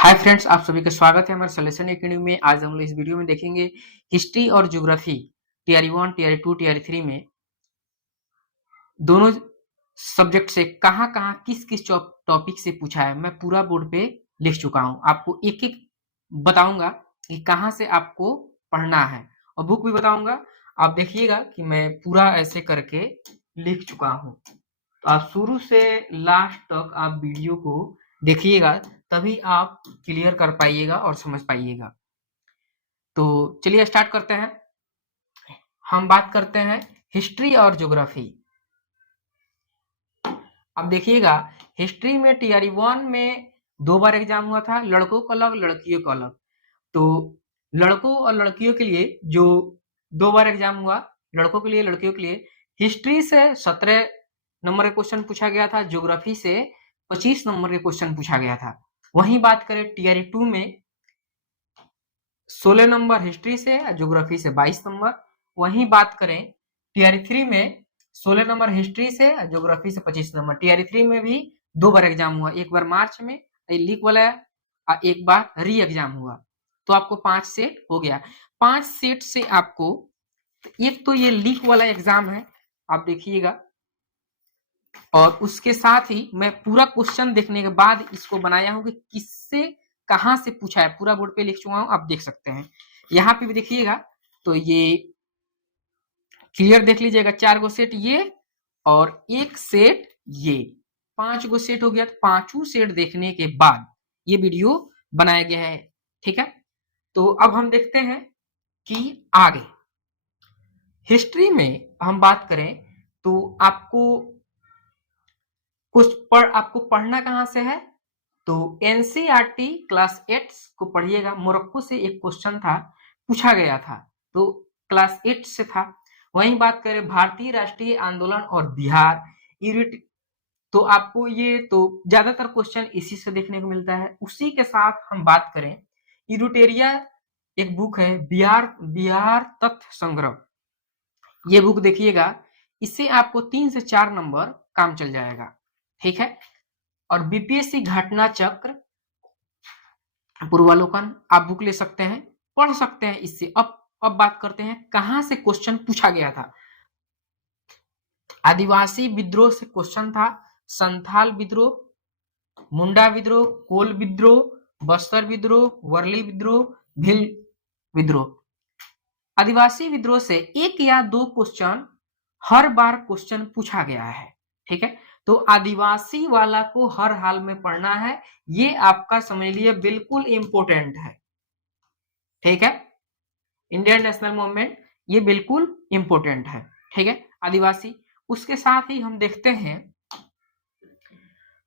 Hi friends, आप सभी का स्वागत है हमारे सलेशन एकेडमी में। आज हम लोग इस वीडियो में देखेंगे हिस्ट्री और ज्योग्राफी टीआर 1, टीआर 2, टीआर 3 में दोनों सब्जेक्ट से कहाँ-कहाँ किस-किस टॉपिक से पूछा है। मैं पूरा बोर्ड पे लिख चुका हूँ। आपको एक-एक बताऊंगा कि कहाँ से आपको पढ़ना है और बुक भी बताऊंगा। आप देखिएगा कि मैं पूरा ऐसे करके लिख चुका हूँ। तो आप शुरू से लास्ट तक आप वीडियो को देखिएगा, तभी आप क्लियर कर पाइएगा और समझ पाइएगा। तो चलिए स्टार्ट करते हैं। हम बात करते हैं हिस्ट्री और ज्योग्राफी। अब देखिएगा, हिस्ट्री में टीआर 1 में 2 बार एग्जाम हुआ था, लड़कों को अलग लड़कियों को अलग। तो लड़कों और लड़कियों के लिए जो 2 बार एग्जाम हुआ, लड़कों के लिए लड़कियों के लिए, हिस्ट्री से 17 नंबर का क्वेश्चन पूछा गया था, ज्योग्राफी से 25 नंबर का क्वेश्चन पूछा गया था। वहीं बात करें टीआर 2 में 16 नंबर हिस्ट्री से, ज्योग्राफी से 22 नंबर। वहीं बात करें टीआर 3 में 16 नंबर हिस्ट्री से, ज्योग्राफी से 25 नंबर। टीआर 3 में भी 2 बार एग्जाम हुआ, एक बार मार्च में लीक वाला, एक बार री एग्जाम हुआ। तो आपको 5 सेट हो गया। 5 सेट से आपको, एक तो ये लीक वाला एग्जाम है, आप देखिएगा, और उसके साथ ही मैं पूरा क्वेश्चन देखने के बाद इसको बनाया हूं कि किससे कहां से पूछा है। पूरा बोर्ड पे लिख चुका हूं, आप देख सकते हैं। यहाँ पे भी देखिएगा तो ये क्लियर देख लीजिएगा, 4 गो सेट ये और एक सेट ये, 5 गो सेट हो गया। पांचों सेट देखने के बाद ये वीडियो बनाया गया है, ठीक है। तो अब हम देखते हैं कि आगे हिस्ट्री में हम बात करें तो आपको पढ़ना कहां से है, तो एनसीईआरटी क्लास 8 को पढ़िएगा। मोरक्को से एक क्वेश्चन था, पूछा गया था, तो क्लास 8 से था। वहीं बात करें भारतीय राष्ट्रीय आंदोलन और बिहार, तो आपको ये तो ज्यादातर क्वेश्चन इसी से देखने को मिलता है। उसी के साथ हम बात करें, इरुटेरिया एक बुक है, बिहार बिहार तथ्य संग्रह, ये बुक देखिएगा। इससे आपको 3 से 4 नंबर काम चल जाएगा, ठीक है। और बीपीएससी घटना चक्र पूर्वालोकन आप बुक ले सकते हैं, पढ़ सकते हैं इससे। अब बात करते हैं कहां से क्वेश्चन पूछा गया था। आदिवासी विद्रोह से क्वेश्चन था, संथाल विद्रोह, मुंडा विद्रोह, कोल विद्रोह, बस्तर विद्रोह, वर्ली विद्रोह, भील विद्रोह। आदिवासी विद्रोह से 1 या 2 क्वेश्चन हर बार क्वेश्चन पूछा गया है, ठीक है। तो आदिवासी वाला को हर हाल में पढ़ना है, ये आपका समझ लिए बिल्कुल इंपोर्टेंट है, ठीक है। इंडियन नेशनल मूवमेंट ये बिल्कुल इंपोर्टेंट है, ठीक है, आदिवासी। उसके साथ ही हम देखते हैं,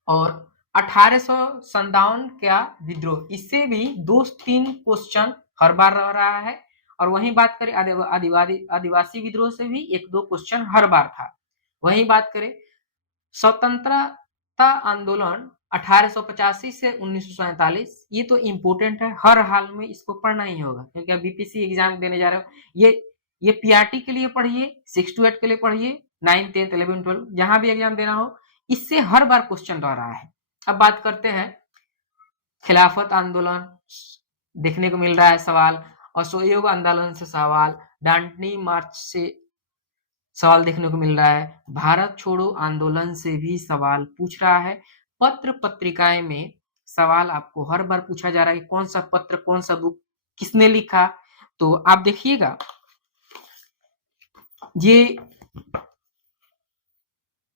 और 1857 का विद्रोह, इससे भी 2-3 क्वेश्चन हर बार रह रहा है। और वहीं बात करें आदिवासी विद्रोह से भी 1-2 क्वेश्चन हर बार था। वहीं बात करें स्वतंत्रता आंदोलन 1885 से 1947, ये तो इंपोर्टेंट है, हर हाल में इसको पढ़ना ही होगा, क्योंकि आप बीपीएससी एग्जाम देने जा रहे हो। ये पीआरटी के लिए पढ़िए, 6 to 8 के लिए पढ़िए, 9, 10, 11, 12 जहां भी एग्जाम देना हो, इससे हर बार क्वेश्चन रह रहा है। अब बात करते हैं खिलाफत आंदोलन, देखने को मिल रहा है सवाल, असहयोग आंदोलन से सवाल, डांटनी मार्च से सवाल देखने को मिल रहा है, भारत छोड़ो आंदोलन से भी सवाल पूछ रहा है। पत्र पत्रिकाएं में सवाल आपको हर बार पूछा जा रहा है कि कौन सा पत्र, कौन सा बुक, किसने लिखा। तो आप देखिएगा, ये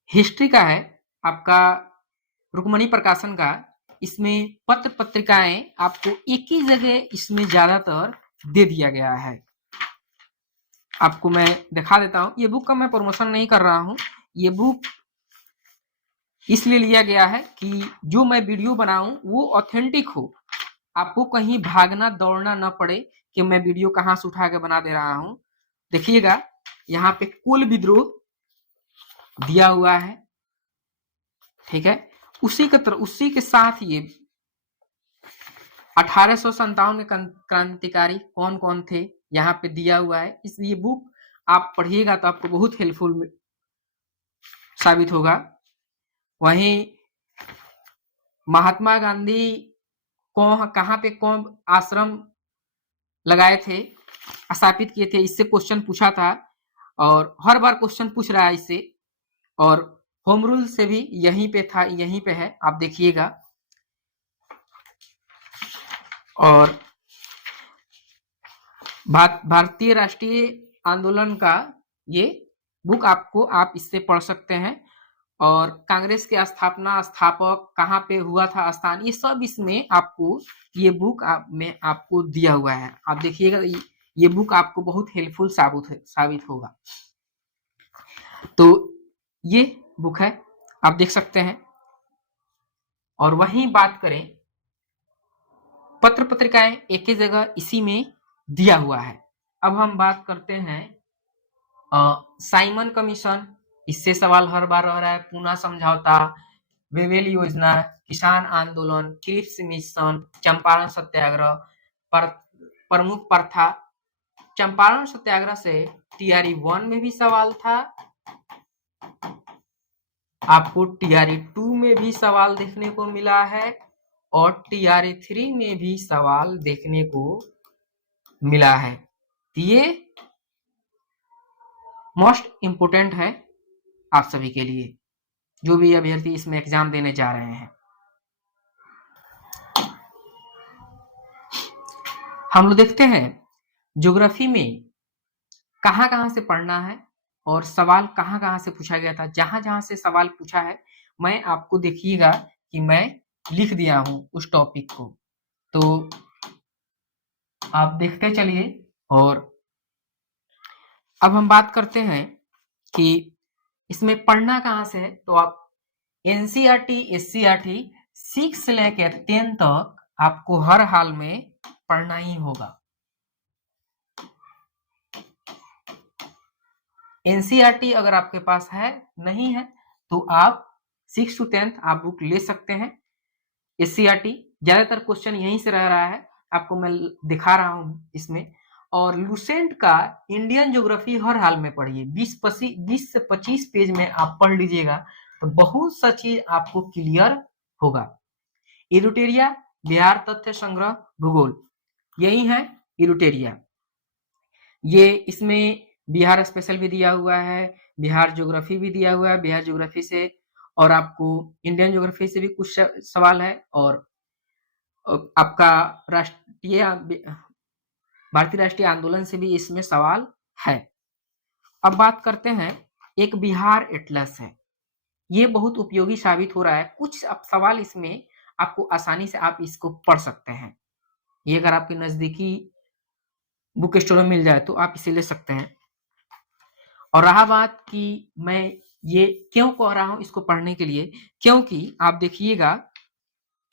हिस्ट्री का है आपका, रुक्मणी प्रकाशन का। इसमें पत्र पत्रिकाएं आपको एक ही जगह इसमें ज्यादातर दे दिया गया है। आपको मैं दिखा देता हूं, ये बुक का मैं प्रमोशन नहीं कर रहा हूं, ये बुक इसलिए लिया गया है कि जो मैं वीडियो बनाऊं वो ऑथेंटिक हो, आपको कहीं भागना दौड़ना ना पड़े कि मैं वीडियो कहां से उठा के बना दे रहा हूं। देखिएगा, यहाँ पे कुल विद्रोह दिया हुआ है, ठीक है। उसी के साथ ये 1857 के क्रांतिकारी कौन कौन थे यहाँ पे दिया हुआ है। इसलिए बुक आप पढ़िएगा तो आपको बहुत हेल्पफुल साबित होगा। वहीं महात्मा गांधी कहाँ पे कौन आश्रम लगाए थे, स्थापित किए थे, इससे क्वेश्चन पूछा था और हर बार क्वेश्चन पूछ रहा है इससे। और होम रूल से भी यहीं पे था, यहीं पे है, आप देखिएगा। और भारतीय राष्ट्रीय आंदोलन का ये बुक आपको, आप इससे पढ़ सकते हैं। और कांग्रेस के स्थापना, स्थापक, कहाँ पे हुआ था स्थान, ये सब इसमें आपको ये बुक में आपको दिया हुआ है। आप देखिएगा ये बुक आपको बहुत हेल्पफुल साबित होगा। तो ये बुक है, आप देख सकते हैं। और वहीं बात करें, पत्र पत्रिकाएं एक ही जगह इसी में दिया हुआ है। अब हम बात करते हैं साइमन कमीशन, इससे सवाल हर बार रह रहा है। पूना समझौता, वेवेल योजना, किसान आंदोलन, क्रिप्स मिशन, चंपारण सत्याग्रह, प्रमुख प्रथा। चंपारण सत्याग्रह से टीआरई 1 में भी सवाल था, आपको टीआरई 2 में भी सवाल देखने को मिला है और टीआरई 3 में भी सवाल देखने को मिला है। ये मोस्ट इंपोर्टेंट है आप सभी के लिए, जो भी अभ्यर्थी इसमें एग्जाम देने जा रहे हैं। हम लोग देखते हैं ज्योग्राफी में कहाँ से पढ़ना है और सवाल कहाँ से पूछा गया था। जहां से सवाल पूछा है, मैं आपको देखिएगा कि मैं लिख दिया हूं उस टॉपिक को, तो आप देखते चलिए। और अब हम बात करते हैं कि इसमें पढ़ना कहाँ से है, तो आप एनसीईआरटी, एससीईआरटी 6 से लेकर 10 तक आपको हर हाल में पढ़ना ही होगा। एनसीईआरटी अगर आपके पास है, नहीं है, तो आप 6 to 10 आप बुक ले सकते हैं। एससीईआरटी ज्यादातर क्वेश्चन यहीं से रह रहा है, आपको मैं दिखा रहा हूं इसमें। और लुसेंट का इंडियन ज्योग्राफी हर हाल में पढ़िए, 20 से 25 पेज में आप पढ़ लीजिएगा तो बहुत सा चीज आपको क्लियर होगा। इरुटेरिया, बिहार तथ्य संग्रह भूगोल, यही है इरुटेरिया। ये इसमें बिहार स्पेशल भी दिया हुआ है, बिहार ज्योग्राफी भी दिया हुआ है, बिहार ज्योग्राफी से और आपको इंडियन ज्योग्राफी से भी कुछ सवाल है, और आपका भारतीय राष्ट्रीय आंदोलन से भी इसमें सवाल है। अब बात करते हैं, एक बिहार एटलस है, ये बहुत उपयोगी साबित हो रहा है। कुछ सवाल इसमें आपको आसानी से आप इसको पढ़ सकते हैं। ये अगर आपके नजदीकी बुक स्टोर में मिल जाए तो आप इसे ले सकते हैं। और रहा बात कि मैं ये क्यों कह रहा हूं इसको पढ़ने के लिए, क्योंकि आप देखिएगा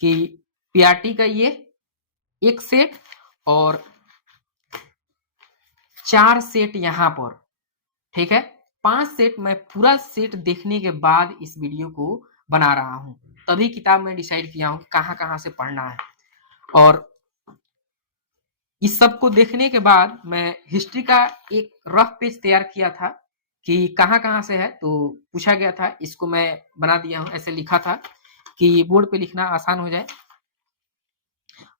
कि पीआरटी का ये एक सेट और 4 सेट यहां पर, ठीक है, 5 सेट। मैं पूरा सेट देखने के बाद इस वीडियो को बना रहा हूं, तभी किताब में डिसाइड किया हूं कि कहां से पढ़ना है। और इस सब को देखने के बाद मैं हिस्ट्री का एक रफ पेज तैयार किया था कि कहां से है, तो पूछा गया था, इसको मैं बना दिया हूं, ऐसे लिखा था कि बोर्ड पे लिखना आसान हो जाए।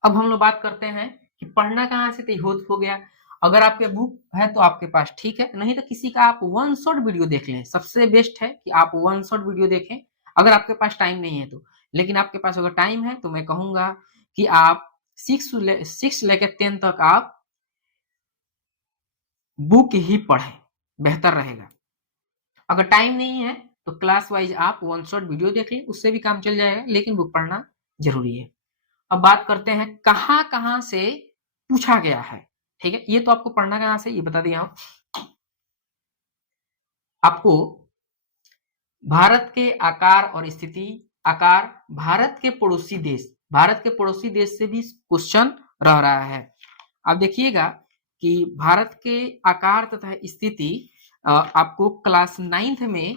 अब हम लोग बात करते हैं कि पढ़ना कहाँ से, तो हो गया। अगर आपके बुक है तो आपके पास ठीक है, नहीं तो किसी का आप वन शॉट वीडियो देख लें। सबसे बेस्ट है कि आप वन शॉट वीडियो देखें अगर आपके पास टाइम नहीं है तो। लेकिन आपके पास अगर टाइम है तो मैं कहूंगा कि आप 6 लेकर 10 तक आप बुक ही पढ़ें, बेहतर रहेगा। अगर टाइम नहीं है तो क्लास वाइज आप वन शॉट वीडियो देख लें, उससे भी काम चल जाएगा, लेकिन बुक पढ़ना जरूरी है। अब बात करते हैं कहां से पूछा गया है, ठीक है। ये तो आपको पढ़ना कहां से ये बता दिया हूं। आपको भारत के आकार और स्थिति, आकार भारत के पड़ोसी देश से भी क्वेश्चन रह रहा है। आप देखिएगा कि भारत के आकार तथा स्थिति आपको क्लास 9th में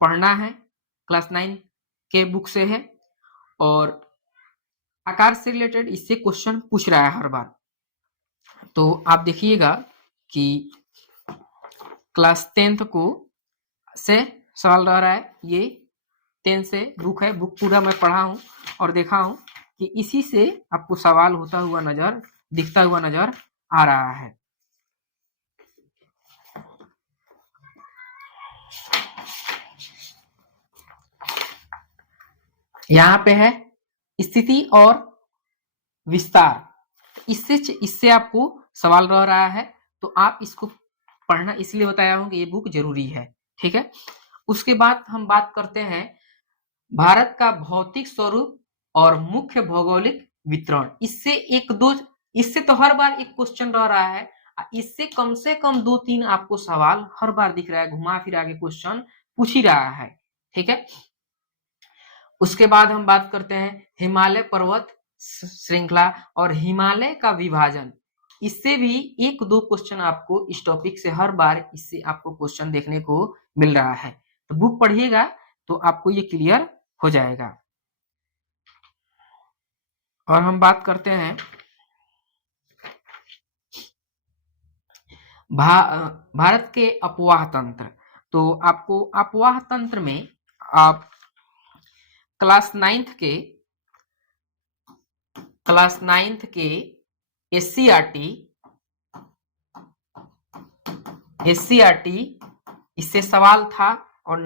पढ़ना है, क्लास 9 के बुक से है। और आकार से रिलेटेड इससे क्वेश्चन पूछ रहा है हर बार, तो आप देखिएगा कि क्लास 10th को से सवाल रह रहा है। ये 10 से बुक है, बुक पूरा मैं पढ़ा हूं और देखा हूं कि इसी से आपको सवाल होता हुआ नजर दिखता हुआ नजर आ रहा है। यहाँ पे है स्थिति और विस्तार। इससे आपको सवाल रह रहा है, तो आप इसको पढ़ना इसलिए बताया हूं कि ये बुक जरूरी है। ठीक है, उसके बाद हम बात करते हैं भारत का भौतिक स्वरूप और मुख्य भौगोलिक वितरण। इससे तो हर बार एक क्वेश्चन रह रहा है, इससे कम से कम 2-3 आपको सवाल हर बार दिख रहा है, घुमा फिरा के क्वेश्चन पूछ ही रहा है। ठीक है, उसके बाद हम बात करते हैं हिमालय पर्वत श्रृंखला और हिमालय का विभाजन। इससे भी 1-2 क्वेश्चन आपको इस टॉपिक से हर बार इससे आपको क्वेश्चन देखने को मिल रहा है। तो बुक पढ़िएगा तो आपको ये क्लियर हो जाएगा। और हम बात करते हैं भारत के अपवाह तंत्र। तो आपको अपवाह तंत्र में आप क्लास 9th के एससीईआरटी इससे सवाल था, और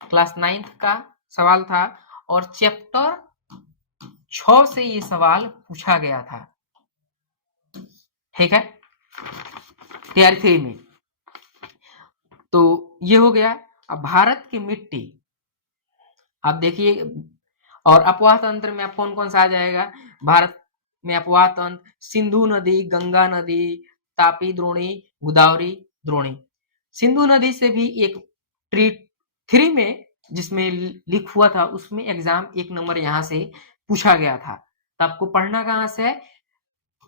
क्लास 9th का सवाल था, और चैप्टर 6 से ये सवाल पूछा गया था। ठीक है, टीआर 3 में। तो ये हो गया। अब भारत की मिट्टी आप देखिए, और अपवाह तंत्र में आप कौन कौन सा आ जाएगा। भारत में अपवाह तंत्र सिंधु नदी, गंगा नदी, तापी द्रोणी, गोदावरी द्रोणी। सिंधु नदी से भी एक ट्री 3 में जिसमें लिख हुआ था, उसमें एग्जाम 1 नंबर यहाँ से पूछा गया था। तो आपको पढ़ना कहाँ से है,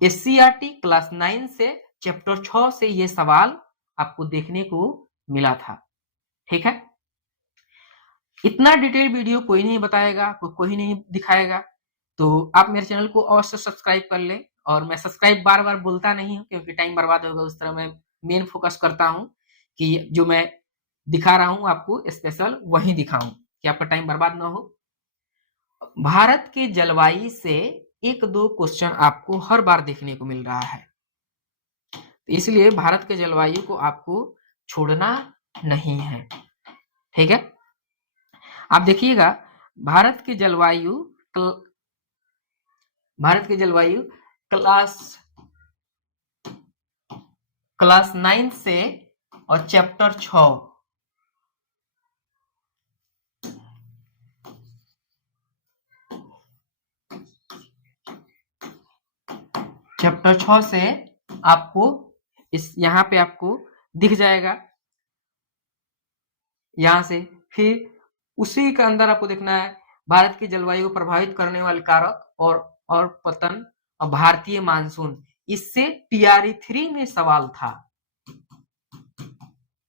एससीईआरटी क्लास 9 से चैप्टर 6 से ये सवाल आपको देखने को मिला था। ठीक है, इतना डिटेल वीडियो कोई नहीं बताएगा, कोई नहीं दिखाएगा। तो आप मेरे चैनल को अवश्य सब्सक्राइब कर लें। और मैं सब्सक्राइब बार बार बोलता नहीं हूँ क्योंकि टाइम बर्बाद होगा, उस तरह मैं मेन फोकस करता हूँ कि जो मैं दिखा रहा हूँ आपको स्पेशल वही दिखाऊं कि आपका टाइम बर्बाद ना हो। भारत के जलवायु से 1-2 क्वेश्चन आपको हर बार देखने को मिल रहा है, इसलिए भारत के जलवायु को आपको छोड़ना नहीं है। ठीक है, आप देखिएगा भारत की जलवायु क्लास 9 से और चैप्टर 6 से आपको यहाँ पे आपको दिख जाएगा। यहाँ से फिर उसी के अंदर आपको देखना है भारत की जलवायु को प्रभावित करने वाले कारक और पतन और भारतीय मानसून। इससे टीआरई 3 में सवाल था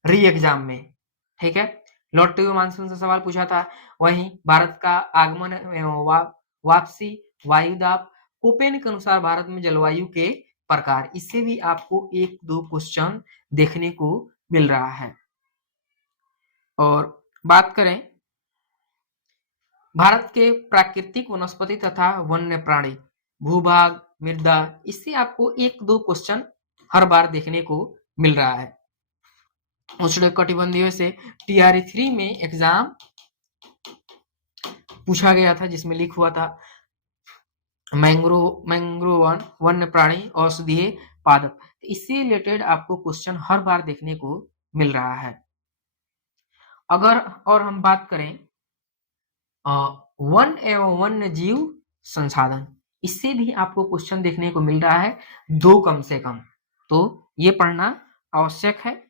री एग्जाम में। ठीक है, लौटते हुए मानसून से सवाल पूछा था। वहीं भारत का आगमन वापसी, वायुदाब, कोपेन के अनुसार भारत में जलवायु के प्रकार, इससे भी आपको 1-2 क्वेश्चन देखने को मिल रहा है। और बात करें भारत के प्राकृतिक वनस्पति तथा वन्य प्राणी, भूभाग, मृदा, इससे आपको 1-2 क्वेश्चन हर बार देखने को मिल रहा है। उष्णकटिबंधीय से टीआरई 3 में एग्जाम पूछा गया था, जिसमें लिखा हुआ था मैंग्रोव वन्य प्राणी औषधीय पादप। इससे रिलेटेड आपको क्वेश्चन हर बार देखने को मिल रहा है। अगर और हम बात करें वन एवं वन्य जीव संसाधन, इससे भी आपको क्वेश्चन देखने को मिल रहा है 2 कम से कम, तो ये पढ़ना आवश्यक है।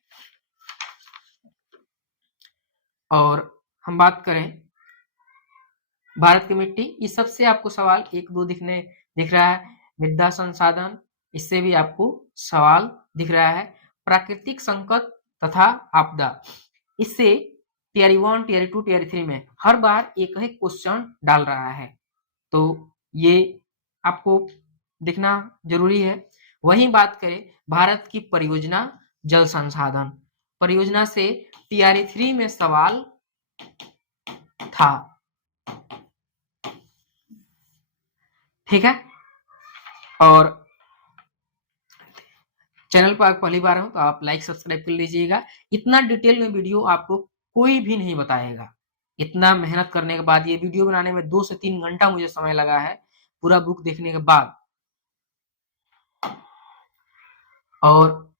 और हम बात करें भारत की मिट्टी, इस सबसे आपको सवाल 1-2 दिख रहा है। मृदा संसाधन, इससे भी आपको सवाल दिख रहा है। प्राकृतिक संकट तथा आपदा, इससे टीआरई 1, टीआरई 2, टीआरई 3 में हर बार एक ही क्वेश्चन डाल रहा है, तो ये आपको दिखना जरूरी है। वहीं बात करें भारत की परियोजना जल संसाधन परियोजना से टीआरई 3 में सवाल था। ठीक है। और चैनल पर आप पहली बार हो तो आप लाइक सब्सक्राइब कर लीजिएगा। इतना डिटेल में वीडियो आपको कोई भी नहीं बताएगा। इतना मेहनत करने के बाद ये वीडियो बनाने में 2 से 3 घंटा मुझे समय लगा है पूरा बुक देखने के बाद। और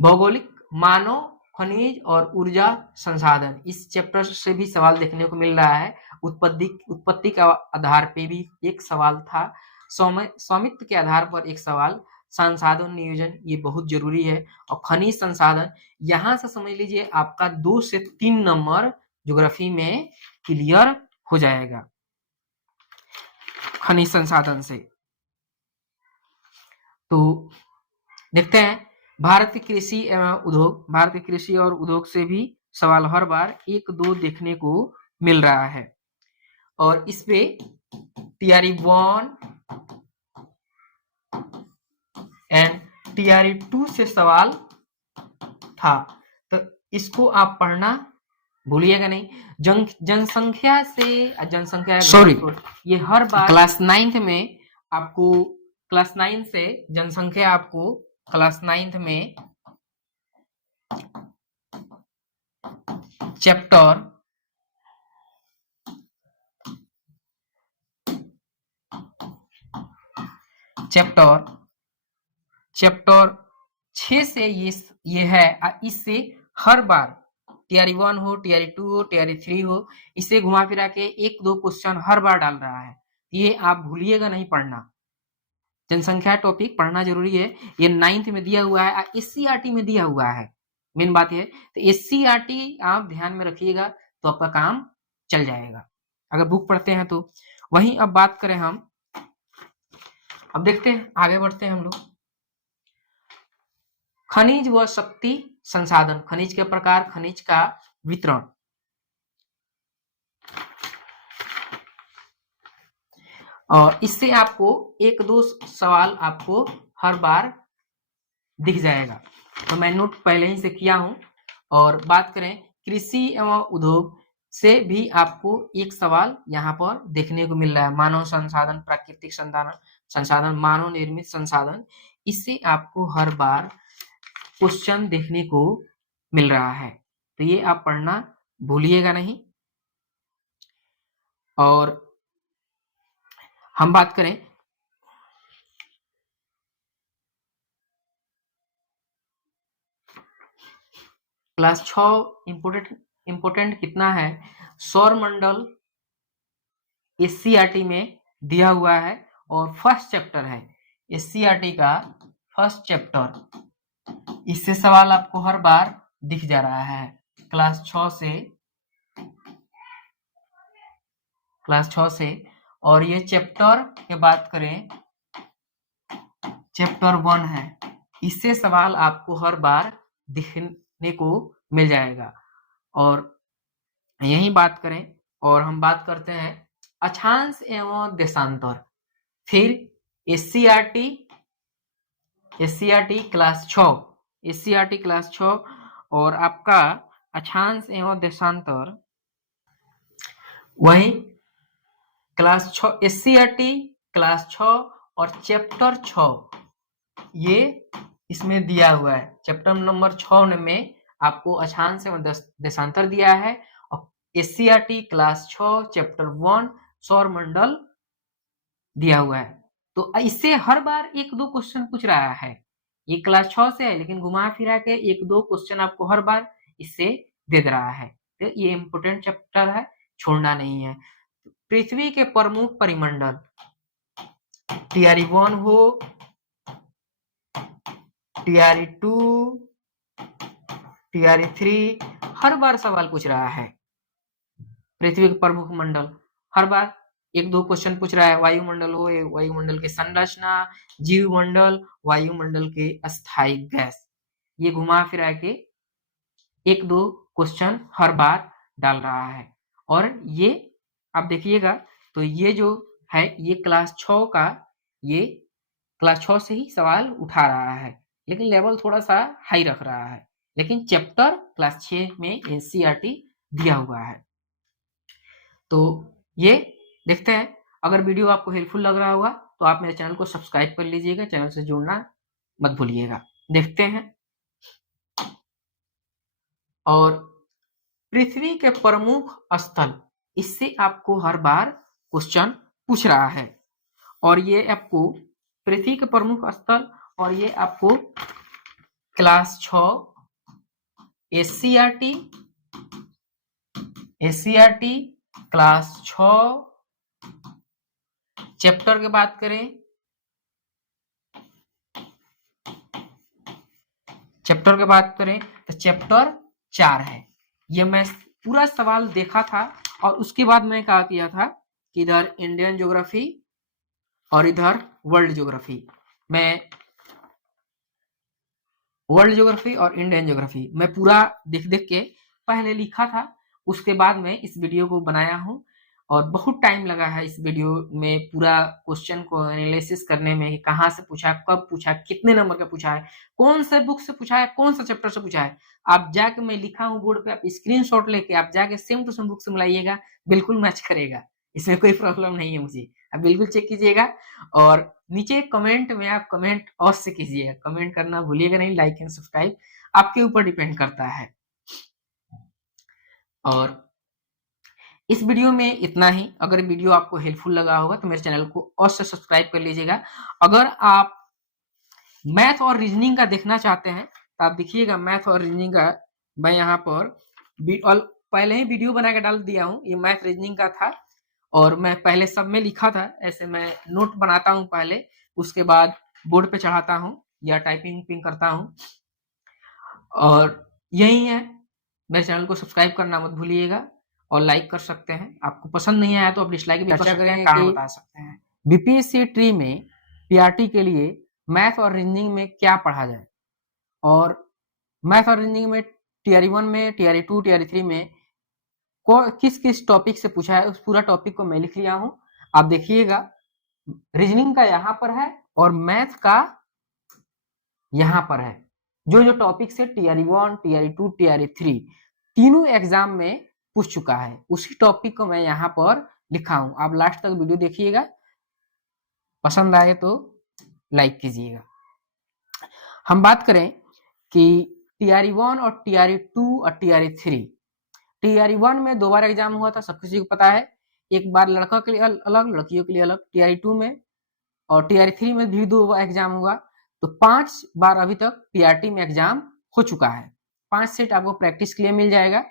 भौगोलिक, मानव, खनिज और ऊर्जा संसाधन, इस चैप्टर से भी सवाल देखने को मिल रहा है। उत्पत्ति के आधार पे भी एक सवाल था, स्वामित्व के आधार पर एक सवाल, संसाधन नियोजन ये बहुत जरूरी है। और खनिज संसाधन, यहाँ से समझ लीजिए आपका 2 से 3 नंबर ज्योग्राफी में क्लियर हो जाएगा खनिज संसाधन से। तो देखते हैं भारतीय कृषि एवं उद्योग, भारतीय कृषि और उद्योग से भी सवाल हर बार 1-2 देखने को मिल रहा है। और इस पे टीआरई 1 एंड टीआरई 2 से सवाल था, तो इसको आप पढ़ना भूलिएगा नहीं। जनसंख्या से जनसंख्या सॉरी ये हर बार क्लास 9th में आपको, क्लास 9 से जनसंख्या आपको क्लास 9th में चैप्टर चैप्टर 6 से ये है। इससे हर बार टीआरई 1 हो, टीआरई 2 हो, टीआरई 3 हो, इसे घुमा फिरा के 1-2 क्वेश्चन हर बार डाल रहा है। ये आप भूलिएगा नहीं पढ़ना। जनसंख्या टॉपिक पढ़ना जरूरी है। ये 9th में दिया हुआ है, एससीईआरटी में दिया हुआ है। मेन बात है तो एससीईआरटी आप ध्यान में रखिएगा तो आपका काम चल जाएगा अगर बुक पढ़ते हैं तो। वहीं अब बात करें हम, अब देखते हैं आगे बढ़ते हैं हम लोग। खनिज व शक्ति संसाधन, खनिज के प्रकार, खनिज का वितरण। और इससे आपको 1-2 सवाल आपको हर बार दिख जाएगा। तो मैं नोट पहले ही से किया हूं। और बात करें कृषि एवं उद्योग से भी आपको एक सवाल यहाँ पर देखने को मिल रहा है, मानव संसाधन, प्राकृतिक संसाधन, मानव निर्मित संसाधन। इससे आपको हर बार क्वेश्चन देखने को मिल रहा है, तो ये आप पढ़ना भूलिएगा नहीं। और हम बात करें क्लास 6 इंपोर्टेंट कितना है, सौर मंडल एससीईआरटी में दिया हुआ है और फर्स्ट चैप्टर है एससीईआरटी का फर्स्ट चैप्टर। इससे सवाल आपको हर बार दिख जा रहा है क्लास 6 से। और ये चैप्टर के बात करें चैप्टर 1 है, इससे सवाल आपको हर बार दिखने को मिल जाएगा। और यही बात करें और हम बात करते हैं अक्षांश एवं देशांतर, फिर एससीईआरटी क्लास 6 और आपका अक्षांश एवं देशांतर वही क्लास 6 एससीईआरटी क्लास 6 और चैप्टर 6 ये इसमें दिया हुआ है। चैप्टर नंबर 6 में आपको अक्षांश एवं देशांतर दिया है और एससीईआरटी क्लास 6 चैप्टर 1 सौर मंडल दिया हुआ है। तो इससे हर बार 1-2 क्वेश्चन पूछ रहा है। ये क्लास 6 से है लेकिन घुमा फिरा के 1-2 क्वेश्चन आपको हर बार इससे दे रहा है। तो ये इंपोर्टेंट चैप्टर है, छोड़ना नहीं है। पृथ्वी के प्रमुख परिमंडल, टीआरई 1 हो, टीआरई 2, टीआरई 3, हर बार सवाल पूछ रहा है। पृथ्वी के प्रमुख मंडल हर बार 1-2 क्वेश्चन पूछ रहा है। वायुमंडल हो, वायुमंडल की संरचना, जीवमंडल, वायुमंडल के अस्थायी गैस, ये घुमा फिरा के 1-2 क्वेश्चन हर बार डाल रहा है। और ये आप देखिएगा तो ये जो है ये क्लास 6 का, ये क्लास 6 से ही सवाल उठा रहा है लेकिन लेवल थोड़ा सा हाई रख रहा है, लेकिन चैप्टर क्लास 6 में एनसीईआरटी दिया हुआ है। तो ये देखते हैं अगर वीडियो आपको हेल्पफुल लग रहा होगा तो आप मेरे चैनल को सब्सक्राइब कर लीजिएगा, चैनल से जुड़ना मत भूलिएगा। देखते हैं। और पृथ्वी के प्रमुख स्थल, इससे आपको हर बार क्वेश्चन पूछ रहा है। और ये आपको पृथ्वी के प्रमुख स्थल, और ये आपको क्लास 6 एससीईआरटी क्लास 6 चैप्टर की बात करें, तो चैप्टर 4 है। ये मैं पूरा सवाल देखा था और उसके बाद मैं क्या किया था कि इधर इंडियन ज्योग्राफी और इधर वर्ल्ड ज्योग्राफी, मैं वर्ल्ड ज्योग्राफी और इंडियन ज्योग्राफी मैं पूरा देख के पहले लिखा था, उसके बाद में इस वीडियो को बनाया हूँ। और बहुत टाइम लगा है इस वीडियो में पूरा क्वेश्चन को एनालिसिस करने में, कहाँ से पूछा, कब पूछा, कितने नंबर का पूछा है, कौन से बुक से पूछा है, कौन सा चैप्टर से पूछा है। आप जाके, मैं लिखा हूँ बोर्ड पे, आप स्क्रीनशॉट लेके आप जाके सेम टू सेम बुक से मिलाइएगा, बिल्कुल मैच करेगा, इसमें कोई प्रॉब्लम नहीं है मुझे। आप बिल्कुल चेक कीजिएगा। और नीचे कमेंट में आप कमेंट अवश्य कीजिएगा, कमेंट करना भूलिएगा नहीं। लाइक एंड सब्सक्राइब आपके ऊपर डिपेंड करता है। और इस वीडियो में इतना ही। अगर वीडियो आपको हेल्पफुल लगा होगा तो मेरे चैनल को अवश्य सब्सक्राइब कर लीजिएगा। अगर आप मैथ और रीजनिंग का देखना चाहते हैं तो आप देखिएगा, मैथ और रीजनिंग का मैं यहाँ पर पहले ही वीडियो बना के डाल दिया हूँ। ये मैथ रीजनिंग का था और मैं पहले सब में लिखा था, ऐसे मैं नोट बनाता हूँ पहले, उसके बाद बोर्ड पे चढ़ाता हूँ या टाइपिंग करता हूँ। और यही है, मेरे चैनल को सब्सक्राइब करना मत भूलिएगा और लाइक कर सकते हैं। आपको पसंद नहीं आया तो आप डिसलाइक भी कर सकते हैं, कारण बता सकते हैं। बीपीएससी ट्री में पीआरटी के लिए मैथ और रीजनिंग में क्या पढ़ा जाए, और मैथ और रीजनिंग में टीआरई 1 में, टीआरई 2, टीआरई 3 में किस किस टॉपिक से पूछा है, उस पूरा टॉपिक को मैं लिख लिया हूं। आप देखिएगा, रीजनिंग का यहाँ पर है और मैथ का यहाँ पर है। जो जो टॉपिक से टीआरई 1, टीआरई 2, टीआरई 3 तीनों एग्जाम में पूछ चुका है, उसी टॉपिक को मैं यहाँ पर लिखा हूं। आप लास्ट तक वीडियो देखिएगा, पसंद आए तो लाइक कीजिएगा। हम बात करें कि टीआरई 1 और टीआरई 2 और टीआरई 3, टीआरई 1 में 2 बार एग्जाम हुआ था, सब किसी को पता है। एक बार लड़का के लिए अलग, लड़कियों के लिए अलग। टीआरई 2 में और टीआरई 3 में भी 2 एग्जाम हुआ, तो 5 बार अभी तक पीआरटी में एग्जाम हो चुका है। 5 सेट आपको प्रैक्टिस के लिए मिल जाएगा।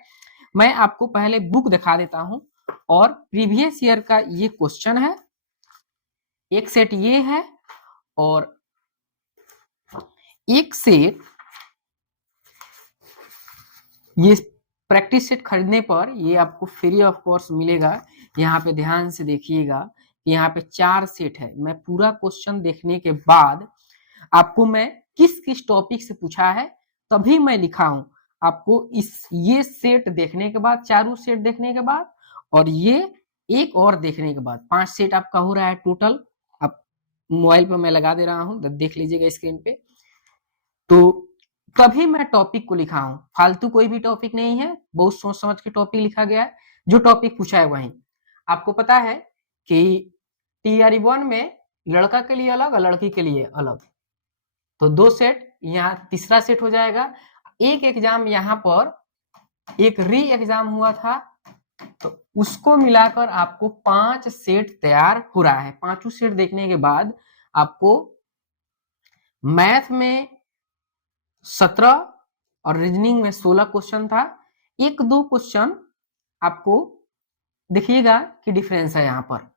मैं आपको पहले बुक दिखा देता हूं और प्रीवियस ईयर का ये क्वेश्चन है, एक सेट ये है और एक सेट ये प्रैक्टिस सेट खरीदने पर ये आपको फ्री ऑफ कॉस्ट मिलेगा। यहाँ पे ध्यान से देखिएगा, यहाँ पे 4 सेट है। मैं पूरा क्वेश्चन देखने के बाद आपको मैं किस किस टॉपिक से पूछा है तभी मैं लिखा हूं। आपको ये सेट देखने के बाद, चारों सेट देखने के बाद और ये एक और देखने के बाद 5 सेट आपका हो रहा है टोटल। आप मोबाइल पर मैं लगा दे रहा हूं, देख लीजिएगा स्क्रीन पे। तो तभी मैं टॉपिक को लिखा हूं, फालतू कोई भी टॉपिक नहीं है, बहुत सोच समझ के टॉपिक लिखा गया है। जो टॉपिक पूछा है वही। आपको पता है कि टीआरई 1 में लड़का के लिए अलग और लड़की के लिए अलग, तो 2 सेट, यहाँ तीसरा सेट हो जाएगा। एक एग्जाम यहाँ पर एक री एग्जाम हुआ था, तो उसको मिलाकर आपको 5 सेट तैयार हो रहा है। 5 सेट देखने के बाद आपको मैथ में 17 और रीजनिंग में 16 क्वेश्चन था। 1-2 क्वेश्चन आपको देखिएगा कि डिफरेंस है यहाँ पर,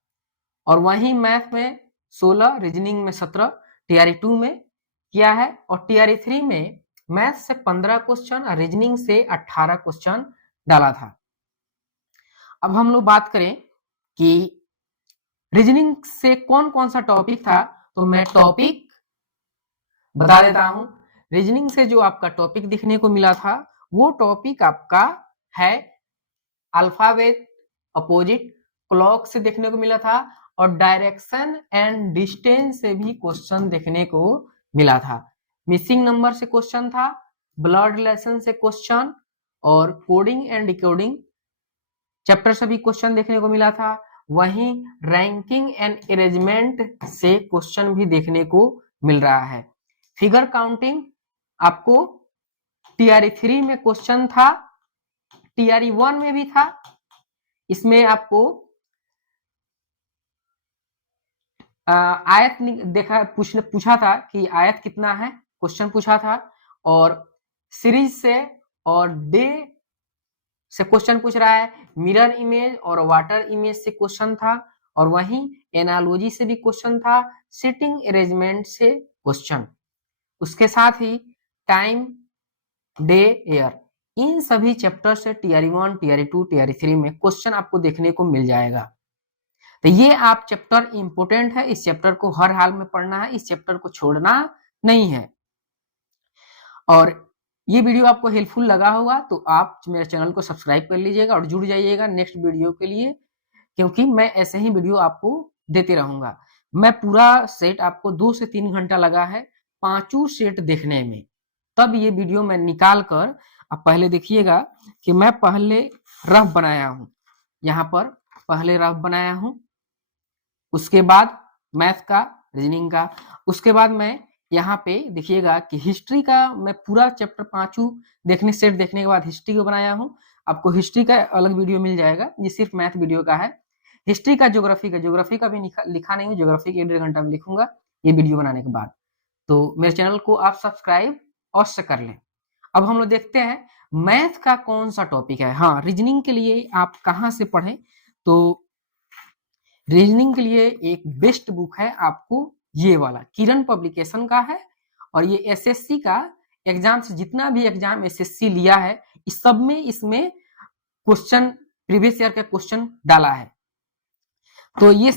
और वहीं मैथ में 16, रीजनिंग में 17 टीआरई 2 में किया है, और टीआरई 3 में मैथ से 15 क्वेश्चन और रीजनिंग से 18 क्वेश्चन डाला था। अब हम लोग बात करें कि रीजनिंग से कौन कौन सा टॉपिक था, तो मैं टॉपिक बता देता हूं। रीजनिंग से जो आपका टॉपिक दिखने को मिला था वो टॉपिक आपका है अल्फाबेट, अपोजिट, क्लॉक से देखने को मिला था, और डायरेक्शन एंड डिस्टेंस से भी क्वेश्चन देखने को मिला था। मिसिंग नंबर से क्वेश्चन था, ब्लड रिलेशन से क्वेश्चन, और कोडिंग एंड डिकोडिंग चैप्टर से भी क्वेश्चन देखने को मिला था। वहीं रैंकिंग एंड अरेंजमेंट से क्वेश्चन भी देखने को मिल रहा है। फिगर काउंटिंग आपको टीआरई 3 में क्वेश्चन था, टीआरई 1 में भी था। इसमें आपको आयत देखा पूछा था कि आयत कितना है, क्वेश्चन पूछा था, और सीरीज से और डे से क्वेश्चन पूछ रहा है, मिरर इमेज और वाटर इमेज से क्वेश्चन था, और वहीं एनालॉजी से भी क्वेश्चन था, सिटिंग अरेंजमेंट से क्वेश्चन, उसके साथ ही टाइम, डे, एयर, इन सभी चैप्टर से टीआरई 1, टीआरई 2, टीआरई 3 में क्वेश्चन आपको देखने को मिल जाएगा। तो ये आप चैप्टर इंपोर्टेंट है, इस चैप्टर को हर हाल में पढ़ना है, इस चैप्टर को छोड़ना नहीं है। और ये वीडियो आपको हेल्पफुल लगा होगा तो आप मेरे चैनल को सब्सक्राइब कर लीजिएगा और जुड़ जाइएगा नेक्स्ट वीडियो के लिए, क्योंकि मैं ऐसे ही वीडियो आपको देते रहूंगा। मैं पूरा सेट आपको 2 से 3 घंटा लगा है 5 सेट देखने में, तब ये वीडियो मैं निकाल कर, आप पहले देखिएगा कि मैं पहले रफ बनाया हूं, यहाँ पर पहले रफ बनाया हूं, उसके बाद मैथ का, रीजनिंग का, उसके बाद मैं यहाँ पे देखिएगा कि हिस्ट्री का मैं पूरा चैप्टर 5 देखने सेट देखने के बाद हिस्ट्री को बनाया हूँ। आपको हिस्ट्री का अलग वीडियो मिल जाएगा, ये सिर्फ मैथ वीडियो का है। हिस्ट्री का, ज्योग्राफी का भी लिखा नहीं हूँ, ज्योग्राफी के 1.5 घंटा में लिखूंगा ये वीडियो बनाने के बाद। तो मेरे चैनल को आप सब्सक्राइब अवश्य कर लें। अब हम लोग देखते हैं मैथ का कौन सा टॉपिक है। हाँ, रीजनिंग के लिए आप कहाँ से पढ़ें, तो रीजनिंग के लिए एक बेस्ट बुक है आपको ये वाला, किरण पब्लिकेशन का है, और ये एसएससी का एग्जाम से जितना भी एग्जाम एसएससी लिया है इस सब में इसमें क्वेश्चन, प्रीवियस ईयर का क्वेश्चन डाला है। तो ये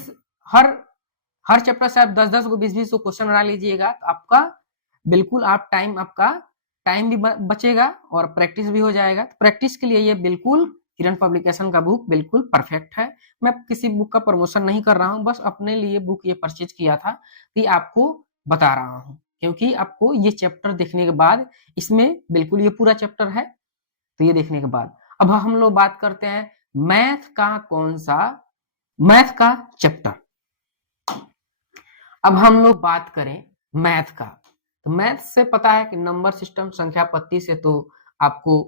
हर चैप्टर से आप 10-10 को 20-20 को क्वेश्चन बना लीजिएगा, तो आपका बिल्कुल आपका टाइम भी बचेगा और प्रैक्टिस भी हो जाएगा। तो प्रैक्टिस के लिए ये बिल्कुल किरण पब्लिकेशन का बुक बिल्कुल परफेक्ट है। मैं किसी बुक का प्रमोशन नहीं कर रहा हूँ, बस अपने लिए बुक ये परचेज किया था कि आपको बता रहा हूँ, क्योंकि आपको ये चैप्टर देखने के बाद, इसमें बिल्कुल ये पूरा चैप्टर है, तो ये देखने के बाद अब हम लोग बात करते हैं मैथ का चैप्टर। अब हम लोग बात करें मैथ का, तो मैथ से पता है कि नंबर सिस्टम, संख्या पत्ती से तो आपको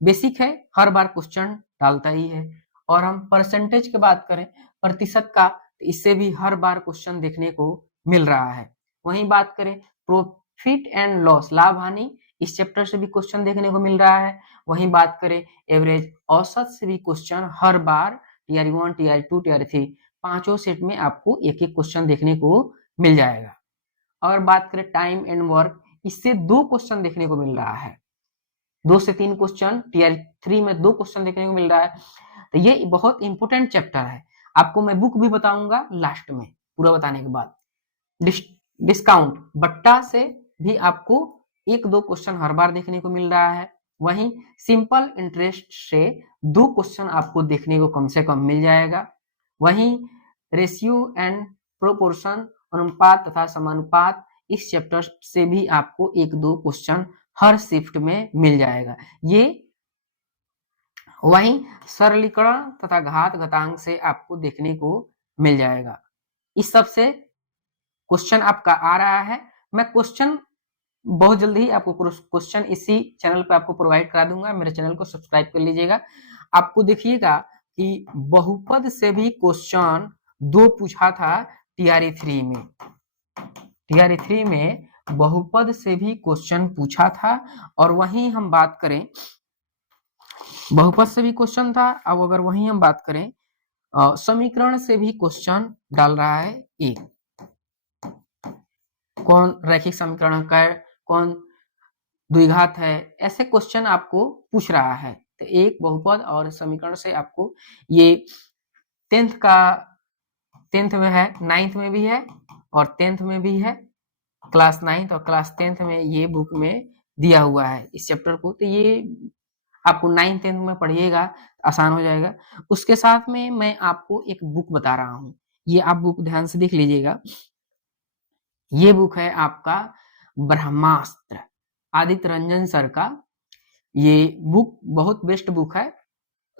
बेसिक है, हर बार क्वेश्चन डालता ही है। और हम परसेंटेज की बात करें, प्रतिशत का, तो इससे भी हर बार क्वेश्चन देखने को मिल रहा है। वहीं बात करें प्रॉफिट एंड लॉस, लाभ हानि, इस चैप्टर से भी क्वेश्चन देखने को मिल रहा है। वहीं बात करें एवरेज, औसत से भी क्वेश्चन हर बार टीआरई 1, टीआरई 2, टीआरई 3 पांचों सेट में आपको एक एक क्वेश्चन देखने को मिल जाएगा। और बात करें टाइम एंड वर्क, इससे 2 क्वेश्चन देखने को मिल रहा है, 2 से 3 क्वेश्चन, टीआरई 3 में 2 क्वेश्चन देखने को मिल रहा है। तो ये बहुत इंपोर्टेंट चैप्टर है, आपको मैं बुक भी बताऊंगा लास्ट में पूरा बताने के बाद। डिस्काउंट, बट्टा से भी आपको 1-2 क्वेश्चन हर बार देखने को मिल रहा है। वहीं सिंपल इंटरेस्ट से 2 क्वेश्चन आपको देखने को कम से कम मिल जाएगा। वहीं रेशियो एंड प्रोपोर्शन, अनुपात तथा समानुपात, इस चैप्टर से भी आपको 1-2 क्वेश्चन हर शिफ्ट में मिल जाएगा। ये वहीं सरलीकरण तथा घात घातांक से आपको देखने को मिल जाएगा। इस सब से क्वेश्चन आपका आ रहा है। मैं क्वेश्चन बहुत जल्दी ही आपको क्वेश्चन इसी चैनल पे आपको प्रोवाइड करा दूंगा, मेरे चैनल को सब्सक्राइब कर लीजिएगा। आपको देखिएगा कि बहुपद से भी क्वेश्चन 2 पूछा था टीआरई 3 में, टीआरई 3 में बहुपद से भी क्वेश्चन पूछा था। और वहीं हम बात करें, बहुपद से भी क्वेश्चन था। अब अगर वहीं हम बात करें समीकरण से भी क्वेश्चन डाल रहा है, एक कौन रैखिक समीकरण का, कौन द्विघात है, ऐसे क्वेश्चन आपको पूछ रहा है। तो एक बहुपद और समीकरण से आपको ये 10th में है, 9th में भी है और 10th में भी है, क्लास 9th और क्लास 10th में ये बुक में दिया हुआ है इस चैप्टर को। तो ये आपको 9th 10th में पढ़िएगा, आसान हो जाएगा। उसके साथ में मैं आपको एक बुक बता रहा हूँ, ये आप बुक ध्यान से देख लीजिएगा। ये बुक है आपका ब्रह्मास्त्र, आदित्य रंजन सर का। ये बुक बहुत बेस्ट बुक है,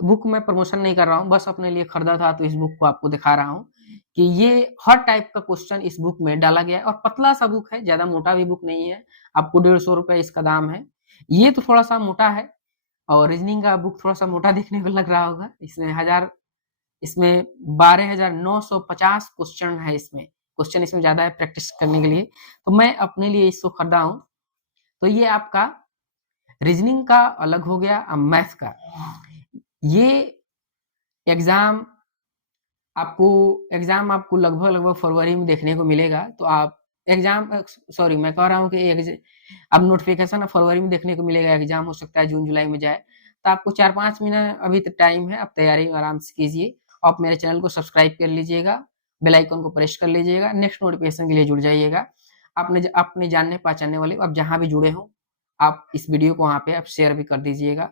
बुक मैं प्रमोशन नहीं कर रहा हूँ, बस अपने लिए खरीदा था तो इस बुक को आपको दिखा रहा हूँ कि ये हर टाइप का क्वेश्चन इस बुक में डाला गया है और पतला सा बुक है, ज़्यादा मोटा भी बुक नहीं है। आपको 150 रुपए इसका दाम है। ये तो थोड़ा सा मोटा है और रीजनिंग का बुक थोड़ा सा मोटा देखने को लग रहा होगा। इसमें 12,950 क्वेश्चन है इसमें। क्वेश्चन इसमें ज़्यादा है प्रैक्टिस करने के लिए, तो मैं अपने लिए इसको खरीदा हूँ। तो ये आपका रीजनिंग का अलग हो गया। अब मैथ का ये एग्जाम आपको लगभग फरवरी में देखने को मिलेगा। तो आप सॉरी मैं कह रहा हूँ कि अब नोटिफिकेशन फरवरी में देखने को मिलेगा, एग्जाम हो सकता है जून जुलाई में जाए। तो आपको 4-5 महीना अभी तक टाइम है, आप तैयारी आराम से कीजिए। आप मेरे चैनल को सब्सक्राइब कर लीजिएगा, बेल आइकन को प्रेस कर लीजिएगा, नेक्स्ट नोटिफिकेशन के लिए जुड़ जाइएगा। अपने जानने पहचानने वाले आप जहाँ भी जुड़े हो, आप इस वीडियो को वहाँ पे आप शेयर भी कर दीजिएगा।